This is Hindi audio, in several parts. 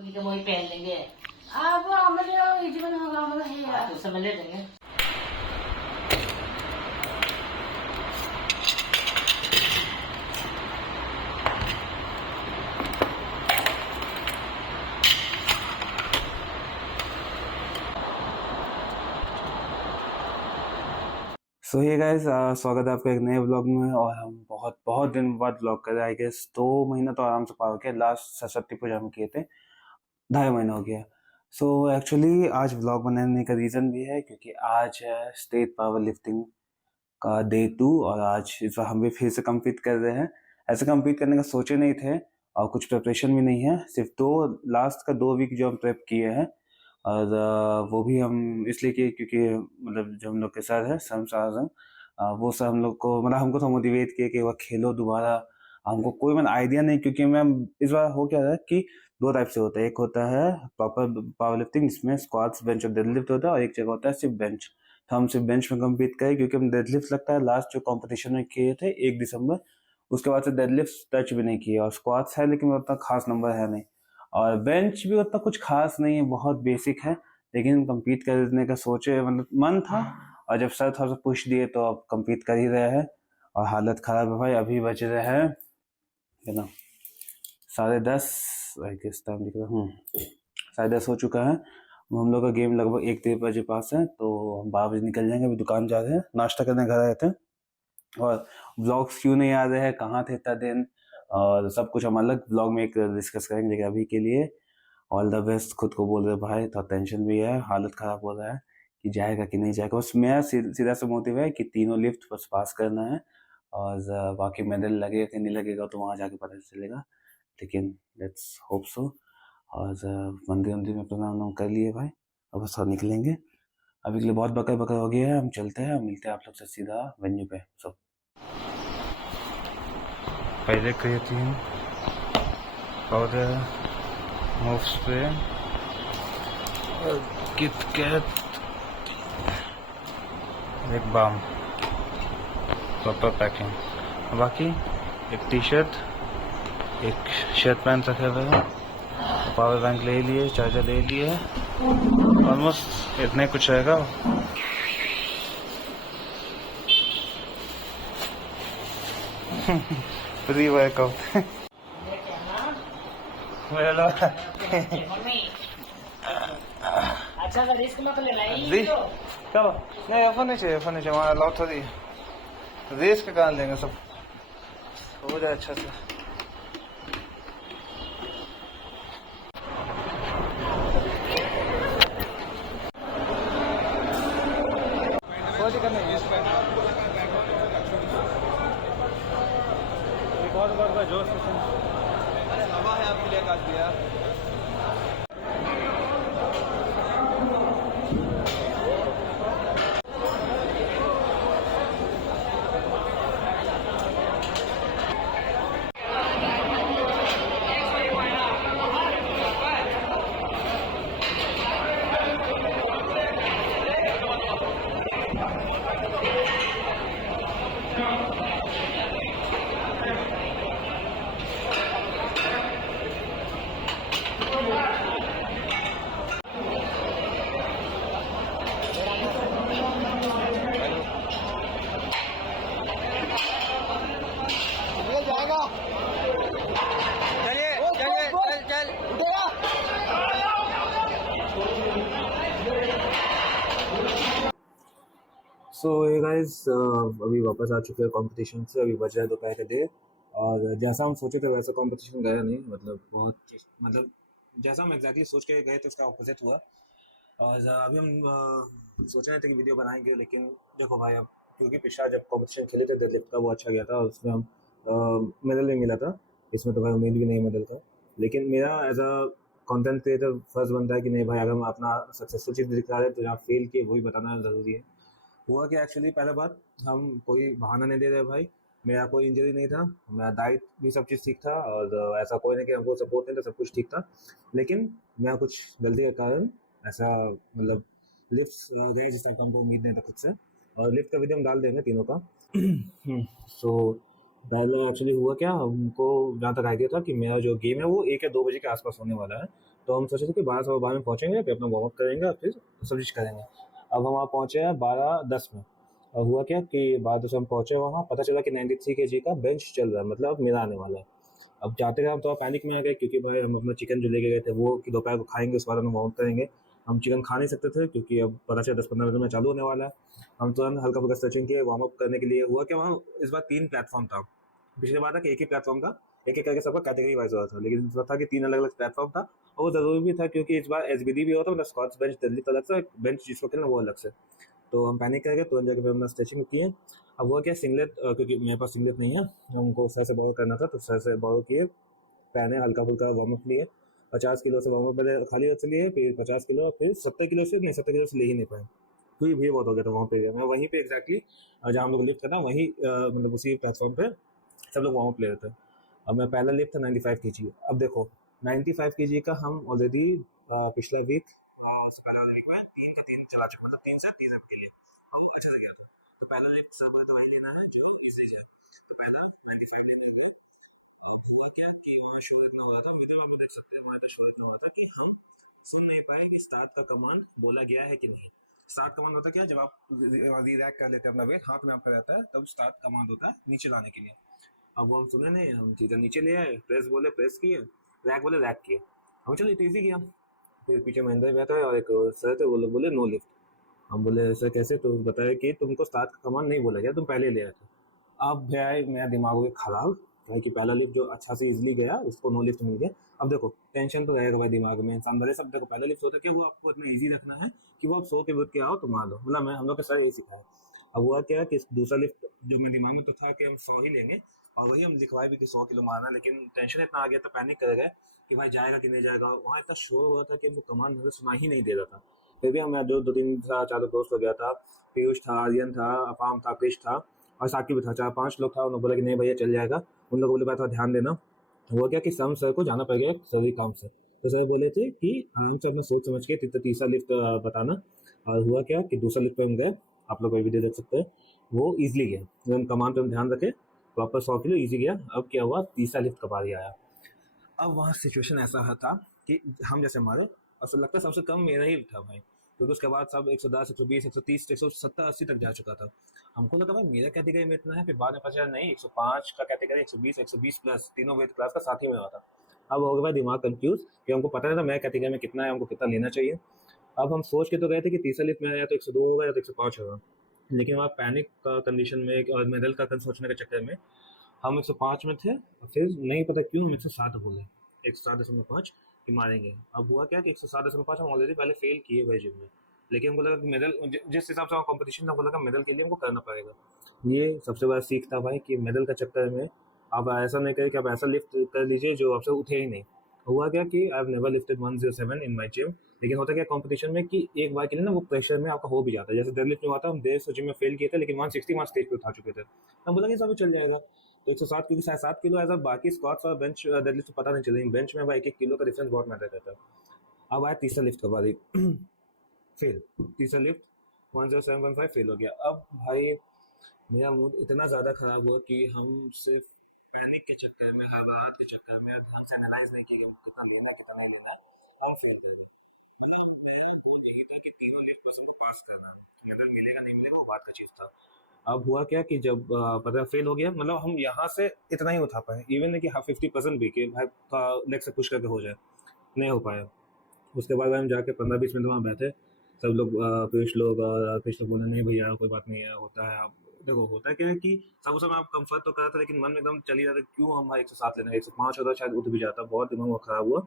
उन्हीं के वही पहन लेंगे। अब हमारे जीवन होगा हमारा है तो समय ले लेंगे। सो ये गाइस, स्वागत है आपका एक नए व्लॉग में। और हम बहुत बहुत दिन बाद व्लॉग कर रहे हैं। आई गेस 2 महीना तो आराम से पार हो गया। लास्ट सरस्वती पूजा में किए थे, 2.5 महीना हो गया। सो एक्चुअली आज व्लॉग बनाने का रीज़न भी है क्योंकि आज है स्टेट पावर लिफ्टिंग का डे 2 और आज इस बार हम भी फिर से कम्पीट कर रहे हैं। ऐसे कम्पीट करने का सोचे नहीं थे और कुछ प्रिपरेशन भी नहीं है। सिर्फ लास्ट का 2 वीक जो हम प्रेप किए हैं और वो भी हम इसलिए किए क्योंकि मतलब जो हम लोग के साथ है सर वो सर हम लोग को मतलब हमको तो मोटिवेट किए कि वह खेलो दोबारा। हमको कोई मतलब आइडिया नहीं क्योंकि मैम इस बार हो क्या है कि 2 टाइप से होता है। एक होता है प्रॉपर पावर लिफ्टिंग जिसमें स्क्वाट्स बेंच और डेडलिफ्ट होता है और एक जगह होता है सिर्फ बेंच। तो हम सिर्फ बेंच में कम्पीट करें क्योंकि हम डेडलिफ्ट लगता है लास्ट जो कॉम्पिटिशन में किए थे 1 दिसंबर, उसके बाद से डेडलिफ्ट टच भी नहीं किए। और स्क्वाट्स है लेकिन उतना खास नंबर है नहीं और बेंच भी उतना कुछ खास नहीं है, बहुत बेसिक है। लेकिन कम्पीट करने का सोचे मतलब मन था और जब सर थोड़ा सा पुश दिए तो अब कम्पीट कर ही रहे हैं। और हालत खराब है भाई। अभी बज रहे हैं है ना 10:30, आई गेस टाइम दिख रहा 10:30 हो चुका है। हम लोग का गेम लगभग 1-1:30 पास है तो हम 12 बजे निकल जाएंगे। अभी दुकान जा रहे हैं, नाश्ता करने घर आए थे। और व्लॉग्स क्यों नहीं आ रहे हैं, कहाँ थे इतना दिन और सब कुछ हम अलग ब्लॉग में एक डिस्कस करेंगे। लेकिन अभी के लिए ऑल द बेस्ट। खुद को बोल रहे भाई, थोड़ा टेंशन भी है, हालत खराब हो रहा है कि जाएगा कि नहीं जाएगा। बस मेरा सीधा सा मोटिव है कि तीनों लिफ्ट बस पास करना है और बाकी मेडल लगेगा कि नहीं लगेगा तो वहाँ जाके पता चलेगा। लेकिन लेट्स होप सो। और मंदिर में प्रणाम कर लिए भाई, अब बस निकलेंगे। अभी के लिए बहुत बकर बकर हो गया है, हम चलते हैं, मिलते हैं आप लोग से सीधा वेन्यू पे। सब पहले क्रिएटिन पाउडर, मूव स्प्रे और किटकैट, एक बाम, प्रॉपर पैकिंग। बाकी एक टी शर्ट, एक शर्ट पैंट रखे हुए हैं, पावर बैंक ले लिए, चार्जर ले लिए, ऑलमोस्ट इतने कुछ रहेगा। फ्री वर्कआउट मेरा अच्छा तो रिस्क मत लेना जी चलो नहीं ऐसा नहीं चाहिए, ऐसा नहीं चाहिए, वहाँ अलाउ थोड़ी रेस के कारण लेंगे, सब हो जाए अच्छा से। कोई दिक्कत नहीं है, जोश हवा है आपके लिए काट दिया। सो ये गाइस अभी वापस आ चुके हैं कंपटीशन से। अभी बज रहा है दोपहर का 1:30 और जैसा हम सोचे थे वैसा कंपटीशन गया नहीं। मतलब जैसा हम एग्जैक्टली सोच के गए थे उसका ऑपोजिट हुआ। और अभी हम सोच रहे थे कि वीडियो बनाएंगे, लेकिन देखो भाई अब क्योंकि पिछला जब कॉम्पिटिशन खेले थे डेडलिफ्ट का वो अच्छा गया था और उसमें हम मेडल भी मिला था। इसमें तो भाई उम्मीद भी नहीं मेडल का। लेकिन मेरा as a content creator first बनता है कि नहीं भाई, अगर हम अपना सक्सेसफुल चीज़ दिखा रहे हैं तो जहाँ फेल किए वही बताना ज़रूरी है। हुआ कि एक्चुअली पहला बात, हम कोई बहाना नहीं दे रहे भाई। मेरा कोई इंजरी नहीं था, मेरा डाइट भी सब चीज़ ठीक था और ऐसा कोई नहीं कि हमको सपोर्ट नहीं था, सब कुछ ठीक था। लेकिन मेरा कुछ गलती के कारण ऐसा मतलब लिफ्ट गए जिस टाइप का हमको उम्मीद नहीं था खुद से। और लिफ्ट का वीडियो हम डाल देंगे तीनों का। सो पहले एक्चुअली हुआ क्या, हमको जहाँ तक आइडिया था कि मेरा जो गेम है वो 1 या 2 बजे के आसपास होने वाला है। तो हम सोचे थे कि 12:12 में पहुँचेंगे, फिर अपना वार्म अप करेंगे और फिर सब चीज़ करेंगे। अब हम वहाँ पहुँचे हैं 12:10 में। और हुआ क्या कि 12:10 हम पहुँचे वहाँ, पता चला कि 93 केजी का बेंच चल रहा है, मतलब अब मेरा आने वाला है। अब जाते हुए हम थोड़ा पैनिक में आ गए, क्योंकि भाई हम अपना चिकन जो लेके गए थे वो कि दोपहर को खाएंगे, उसके बाद हम वार्म अप करेंगे। हम चिकन खा नहीं सकते थे, क्योंकि अब पता चला 10-15 मिनट में चालू होने वाला है। हम तुरंत हल्का फुल्का स्ट्रेचिंग किए, वार्म अप करने के लिए। हुआ क्या, वहाँ इस बार 3 प्लेटफॉर्म था। पिछली बार था कि एक ही प्लेटफॉर्म था, एक एक करके सबका कैटेगरी वाइज हो रहा था, लेकिन इस बार था कि 3 अलग अलग प्लेटफॉर्म था। और वो ज़रूरी भी था, क्योंकि इस बार एसबीडी भी होता, मतलब स्क्वाट्स बेंच दिल्ली अलग से, बेंच जिसको खेलना वो अलग से। तो हम पैनिक कर गए, तुरंत जाकर फिर हमने स्ट्रेचिंग किए। अब वो क्या, सिंगलेट, क्योंकि मेरे पास सिंगलेट नहीं है, हमको सर से बोरो करना था, तो सर से बोरो किए, पहने, हल्का फुल्का वार्म अप लिए। 50 किलो से वार्म अप पहले खाली हाथ से लिए, फिर 50 किलो, फिर 70 किलो से, नहीं 70 किलो से ले ही नहीं पाए, क्योंकि भीड़ बहुत हो गया था वहाँ पे। मैं वहीं पे एग्जैक्टली जहाँ हम लोग लिफ्ट करना है वहीं, मतलब उसी प्लेटफॉर्म पे सब लोग वार्म अप ले रहे थे। अब मैं पहला लिफ्ट था 95 केजी। अब देखो 95 केजी का हम ऑलरेडी पिछला वीक, पहला वीक में 3 का 3 चला चुका, मतलब 3 के लिए तो अच्छा लग गया था। तो पहला लिफ्ट सब तो वही लेना है जो इजी है, तो पहला 95 लेंगे। हुआ क्या कि वहाँ शोर इतना हो रहा था, वीडियो आप देख सकते हैं, वहाँ इतना शोर इतना हो रहा था कि हम सुन नहीं पाए कि स्टार्ट का कमांड बोला गया है कि नहीं। स्टार्ट कमांड होता क्या, जब आप रिरैक कर लेते हैं अपना वेट, हाथ में आपका रहता है, तब स्टार्ट कमांड होता है नीचे लाने के लिए। अब वो हम सुने नहीं, हम सीधा नीचे ले आए, प्रेस बोले प्रेस किए, रैक बोले रैक किए। हम चलो इजी किया। फिर पीछे महेंद्र बैठा है और एक सर थे, वो लोग बोले नो लिफ्ट। हम बोले सर कैसे, तो बताया कि तुमको स्टार्ट का कमांड नहीं बोला गया, तुम पहले ले आए थे। अब भाई मेरा दिमाग हो गया खराब, क्या कि पहला लिफ्ट जो अच्छा से इजीली गया उसको नो लिफ्ट मिल गया। अब देखो टेंशन तो रहेगा भाई दिमाग में, इंसान भले सब। देखो पहला लिफ्ट होता है कि वो आपको इतना इजी रखना है कि वो आप 100 के बुत के आओ तो मान लो, मतलब मैं हम लोग के सर यही सिखाया। अब हुआ क्या कि दूसरा लिफ्ट जो मेरे दिमाग में तो था कि हम 100 ही लेंगे, और वही हम लिखवाए भी कि 100 किलो मारना है, लेकिन टेंशन इतना आ गया था, पैनिक कर गए कि भाई जाएगा कि नहीं जाएगा। वहाँ इतना शोर हो रहा था कि हमको कमांड हमें सुना ही नहीं दे रहा था। फिर भी हम जो 2-3 था, 4 दोस्त हो गया था, पीयूष था, आर्यन था, अपाम था, कृष था और साकिब भी था, 4-5 लोग था। उन्होंने बोला कि नहीं भैया चल जाएगा। उन लोगों को बोले थोड़ा ध्यान देना। हुआ क्या कि सम सर को जाना पड़ेगा जरूरी काम से, तो सर बोले थे कि आराम से अपना सोच समझ के तीसरा लिफ्ट बताना। और हुआ क्या कि दूसरा लिफ्ट पे हम गए, आप लोग वीडियो देख सकते हैं, वो ईजिली गया, हम कमांड पे हम ध्यान रखे, प्रॉपर 100 किलो ईजी गया। अब क्या हुआ, तीसरा लिफ्ट का बारी आया। अब वहाँ सिचुएशन ऐसा था कि हम जैसे मारे, और सब लगता है सबसे कम मेरा ही था भाई, क्योंकि उसके बाद सब 110, 120, 130, 170, 80 तक जा चुका था। हमको लगा भाई मेरा कैटेगरी में इतना है, फिर बाद में पता चला नहीं, 105 का कैटेगरी, 120, 120 प्लस, तीनों वेट क्लास का साथ ही में हुआ था। अब हो गया भाई दिमाग कंफ्यूज कि हमको पता नहीं था मेरा कैटेगरी में कितना है, हमको कितना लेना चाहिए। अब हम सोच के तो गए थे कि तीसरा लिफ्ट में आया तो 102 होगा या तो 105 होगा, लेकिन वहाँ पैनिक का कंडीशन में और मेडल का सोचने के चक्कर में हम 105 में थे, और फिर नहीं पता क्यों हम 107 बोले, 107.5 कि मारेंगे। अब हुआ क्या कि 107.5 हम ऑलरेडी पहले फेल किए हुए जिम में, लेकिन हमको लगा कि मेडल, जिस हिसाब से कंपटीशन था, हमको लगा मेडल के लिए हमको करना पड़ेगा। ये सबसे बड़ा सीख था भाई कि मेडल के चक्कर में आप ऐसा नहीं करें कि आप ऐसा लिफ्ट कर लीजिए जो आपसे उठे ही नहीं। हुआ क्या कि I have never lifted 107 in my gym, लेकिन होता क्या कंपटीशन में कि एक बार के लिए ना वो प्रेशर में आपका हो भी जाता है। जैसे डेडलिफ्ट में हुआ था, हम देर से जिम में फेल किए थे, लेकिन 160 वहाँ स्टेज पे उठा चुके थे। हम बोला कि सब चल जाएगा। तो 107, क्योंकि 7 किलो एज बाकी स्क्वाट्स और बेंच डेडलिफ्ट तो पता नहीं चलेगी, बेंच में भाई 1-1 किलो का डिफरेंस बहुत मैटर करता है। अब आया तीसरा लिफ्ट का बारी, फेल। तीसरा लिफ्ट 107.5 फेल हो गया। अब भाई मेरा मूड इतना ज़्यादा ख़राब हुआ कि हम सिर्फ पैनिक के चक्कर में, घबराहट के चक्कर में, ढंग से एनालाइज नहीं किया कि कितना लेना कितना नहीं लेना, और फेल कर गए। मतलब मेरा गोल यही था कि तीनों लिफ्ट बस हमको पास करना, मेडल मिलेगा नहीं मिलेगा वो बात का चीज़ था। अब हुआ क्या कि जब पता फेल हो गया, मतलब हम यहाँ से इतना ही उठा पाए, इवन है कि हाँ 50% भी कि भाई लेग से पुश करके हो जाए, नहीं हो पाया। उसके बाद हम जाके 15-20 मिनट वहाँ बैठे, सब लोग कुछ लोग बोले नहीं भैया कोई बात नहीं है, होता है। आप देखो होता है क्या है कि सब समय आप कंफर्ट तो कर रहे थे, लेकिन मन में एकदम चली जाता क्यों हम भाई 107 लेना, 105 होता शायद उठ भी जाता, बहुत दिमाग खराब हुआ।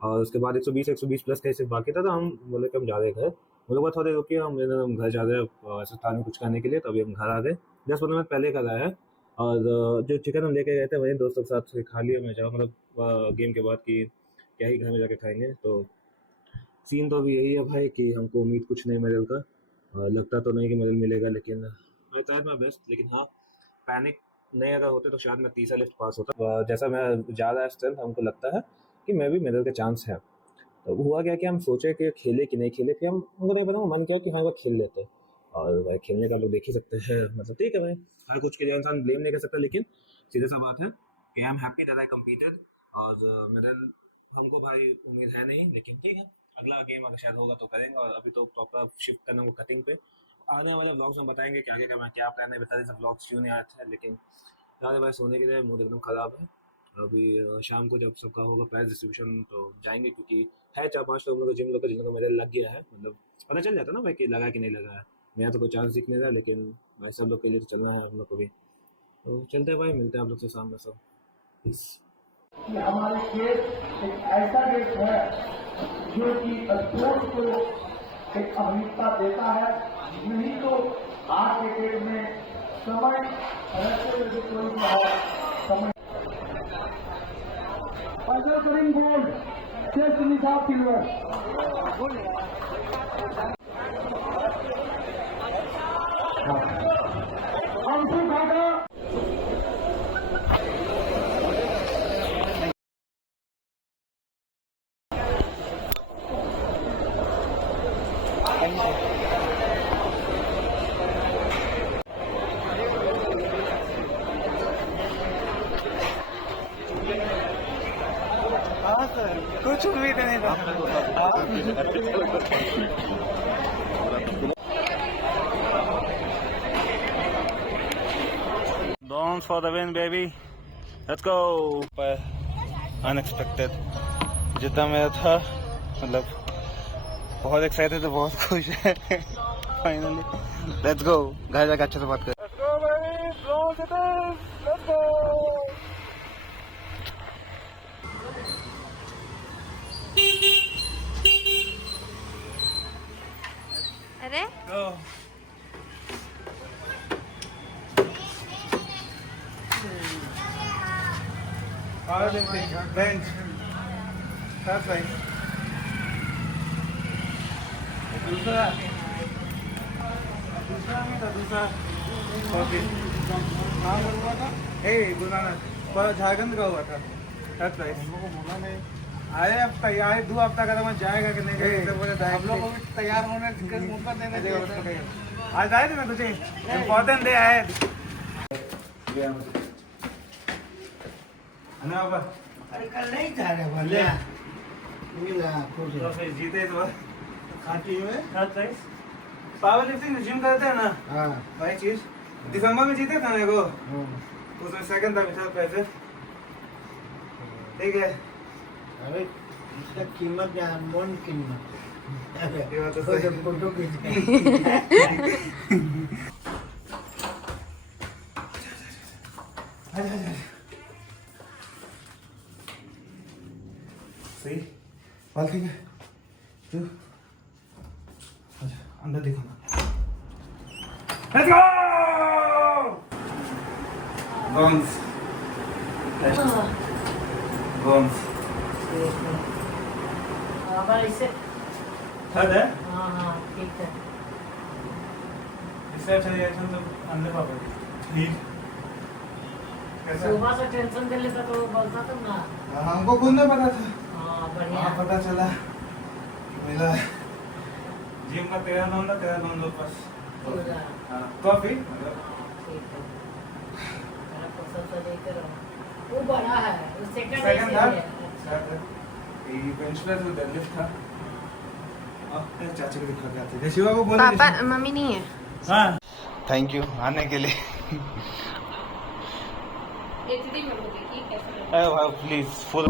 और उसके बाद 120 प्लस का सिर्फ बाकी था, तो हम बोले कि हम जा रहे घर। वो लोग थोड़े रुके, हम घर जा रहे हैं, ऐसा था नहीं कुछ करने के लिए, तो अभी हम घर आ गए। 10-15 मिनट पहले घर आया है। और जो चिकन हम लेके गए थे वही दोस्तों के साथ खा लिया। मैं जाऊँ मतलब गेम के बाद कि क्या ही घर में जाके खाएंगे, तो सीन तो अभी यही है भाई कि हमको उम्मीद कुछ नहीं मेडल का, और लगता तो नहीं कि मेडल मिलेगा, लेकिन होता है मैं बेस्ट। लेकिन हाँ पैनिक नहीं अगर होते तो शायद मैं तीसरा लिफ्ट पास होता। जैसा मैं जा रहा है स्ट्रेंथ, हमको लगता है कि मैं भी मेडल के चांस है। तो हुआ क्या कि हम सोचे कि खेले कि नहीं खेले, फिर हमको नहीं पता, मन किया कि हाँ खेल लेते हैं। और भाई खेलने का लोग देख ही सकते हैं, मतलब ठीक है भाई, हर कुछ के लिए इंसान ब्लेम नहीं कर सकता, लेकिन सीधे सा बात है कि I am happy that I competed. और मेडल हमको भाई उम्मीद है नहीं, लेकिन ठीक है, अगला गेम अगर शायद होगा तो करेंगे। और अभी तो प्रॉपर शिफ्ट करना वो कटिंग पे। आने वाले ब्लॉग्स में बताएंगे कि आगे का क्या प्लान है, बता दें सब ब्लॉग्स क्यों नहीं आए थे। लेकिन ज़्यादा भाई सोने के लिए मूड एकदम ख़राब है। अभी शाम को जब सबका होगा प्राइस डिस्ट्रीब्यूशन तो जाएंगे, क्योंकि है 4-5 लोग जिम लोग जिनको मेरे लग गया है, मतलब पता चल जाता ना भाई कि लगा कि नहीं लगा है। मेरा तो कोई चांस दिख नहीं रहा, लेकिन भाई सब लोग के लिए तो चलना है हम लोग को भी। तो चलते हैं भाई, मिलते हैं आप लोग से शाम में सब। पीस। कि हमारे देश एक ऐसा देश है जो कि स्पोर्ट्स को एक अहमियता देता है। नहीं तो आज के डेट में समय रहते हुए कोई भी है समय अजर करीम गोल्ड टेस्ट निशाब सिल्वर अंशु ढाका कुछ उम्मीद नहीं था। Dons for the win, baby. Let's go. Unexpected. जितना मेरा था, मतलब बहुत एक्साइटेड है, बहुत खुश है। Finally let's go. घर जाकर अच्छे से बात करें। Let's go, baby. Bronze it is. Let's go. अरे बेंच that's right. दूसरा नहीं था, दूसरा नाम हुआ था गुरुनानक, पर झारखंड का हुआ था। that's right. हमको बोला नहीं आए, अब तैयार 2 हफ्ता का मैं जाएगा कि नहीं जाएगा। हम लोग को भी तैयार होने का मौका देने चाहिए। आज आए थे ना, कुछ इम्पोर्टेंट डे आए। अरे कल नहीं जा रहे बोले मिला खुश तो फिर जीते तो खाती में पावर लिफ्टिंग जिम करते हैं ना हाँ भाई, चीज दिसंबर में जीते थे मेरे को, उसमें सेकंड था, मिसाल पैसे। ठीक है, अरे इसका कीमत या अनमोल कीमत ये बात तो सही है। फोटो खींच सही बात, ठीक है। तू अच्छा अंदर देखो ना। लेट्स गो गॉन्स गॉन्स हाँ इससे थर्ड है। हाँ ठीक है। इससे अच्छा रिएक्शन तो अंदर पापा ठीक कैसा। सुबह से टेंशन दे लेता तो बोलता तुम ना। हमको खुद नहीं पता था, हाँ बढ़िया। हाँ पता चला मिला। जिम का 13 नंबर बस। हाँ कॉफी ठीक है। मेरा पसंद तो लेते रहो। वो बड़ा है, वो सेकंड था। अच्छा। ये बेंच प्रेस और डेडलिफ्ट था। अब चाचा को दिखा के आते थे, शिवा को बोला पापा मम्मी नहीं है। हाँ थैंक यू आने के लिए। इतनी में बोली कि कैसे अरे भाई प्लीज फुल